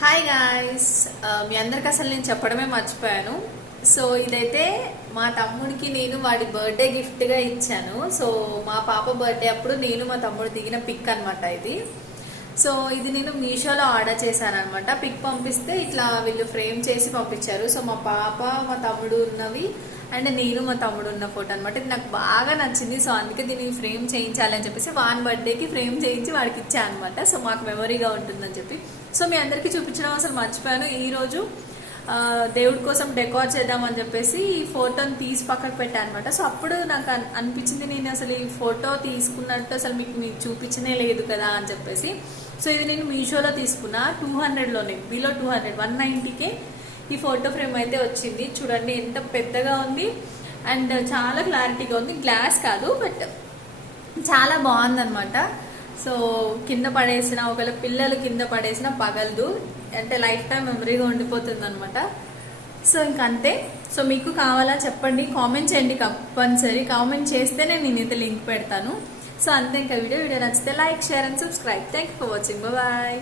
Hi guys, మీ అందరికి అసలు నేను చెప్పడమే మర్చిపోయాను. సో ఇదైతే మా తమ్ముడికి నేను వాడి బర్త్డే గిఫ్ట్గా ఇచ్చాను. సో మా పాప బర్త్డే అప్పుడు నేను మా తమ్ముడు దిగిన పిక్ అనమాట ఇది. సో ఇది నేను మీషోలో ఆర్డర్ చేశాను అనమాట. పిక్ పంపిస్తే ఇట్లా వీళ్ళు ఫ్రేమ్ చేసి పంపించారు. సో మా పాప మా తమ్ముడు ఉన్నవి అండ్ నేను మా తమ్ముడు ఉన్న ఫోటో అనమాట. ఇది నాకు బాగా నచ్చింది. సో అందుకే దీన్ని ఫ్రేమ్ చేయించాలని చెప్పేసి వాన్ బర్త్డేకి ఫ్రేమ్ చేయించి వాడికి ఇచ్చాను అనమాట. సో మాకు మెమరీగా ఉంటుందని చెప్పి సో మీ అందరికీ చూపించడం అసలు మర్చిపోయాను. ఈరోజు దేవుడి కోసం డెకోర్ చేద్దామని చెప్పేసి ఈ ఫోటోని తీసి పక్కకు పెట్టాను అనమాట. సో అప్పుడు నాకు అనిపించింది నేను అసలు ఈ ఫోటో తీసుకున్నట్టు అసలు మీకు చూపించనే లేదు కదా అని చెప్పేసి. సో ఇది నేను మీషోలో తీసుకున్నా 200లోనే, బిలో 200, 190కే ఈ ఫోటో ఫ్రేమ్ అయితే వచ్చింది. చూడండి ఎంత పెద్దగా ఉంది అండ్ చాలా క్లారిటీగా ఉంది. గ్లాస్ కాదు బట్ చాలా బాగుందన్నమాట. సో కింద పడేసిన ఒకవేళ పిల్లలు కింద పడేసిన పగలదు, అంటే లైఫ్ టైం మెమరీగా ఉండిపోతుంది అనమాట. సో ఇంకంతే. సో మీకు కావాలా చెప్పండి, కామెంట్ చేయండి, కంపల్సరీ కామెంట్ చేస్తేనే నేనైతే లింక్ పెడతాను. సో అంతే. ఇంకా వీడియో నచ్చితే like, share and subscribe. Thank you for watching. Bye.